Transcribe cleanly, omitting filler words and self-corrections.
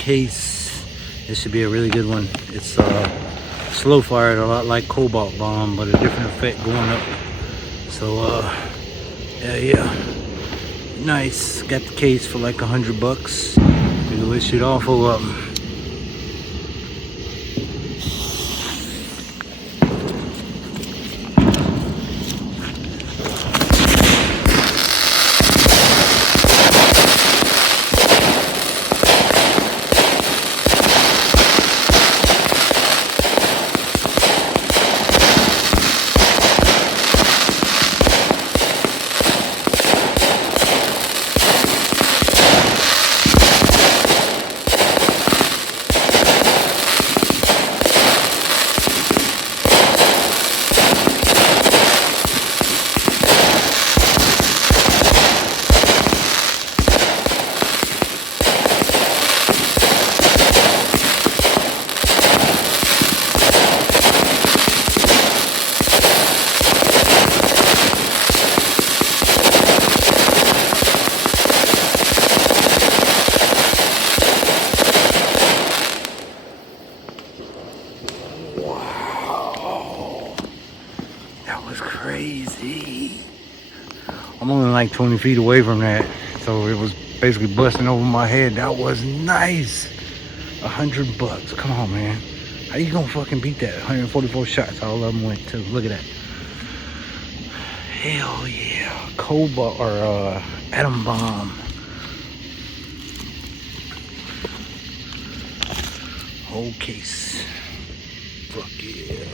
case. This should be a really good one. It's slow fired, a lot like cobalt bomb, but a different effect going up. So yeah, nice. Got the case for like $100. We'll issue it off of crazy. I'm only like 20 feet away from that, so it was basically busting over my head. That was nice. $100. Come on, man. How you gonna fucking beat that? 144 shots. All of them went too. Look at that. Hell yeah. Cobalt or atom bomb. Whole case. Fuck yeah.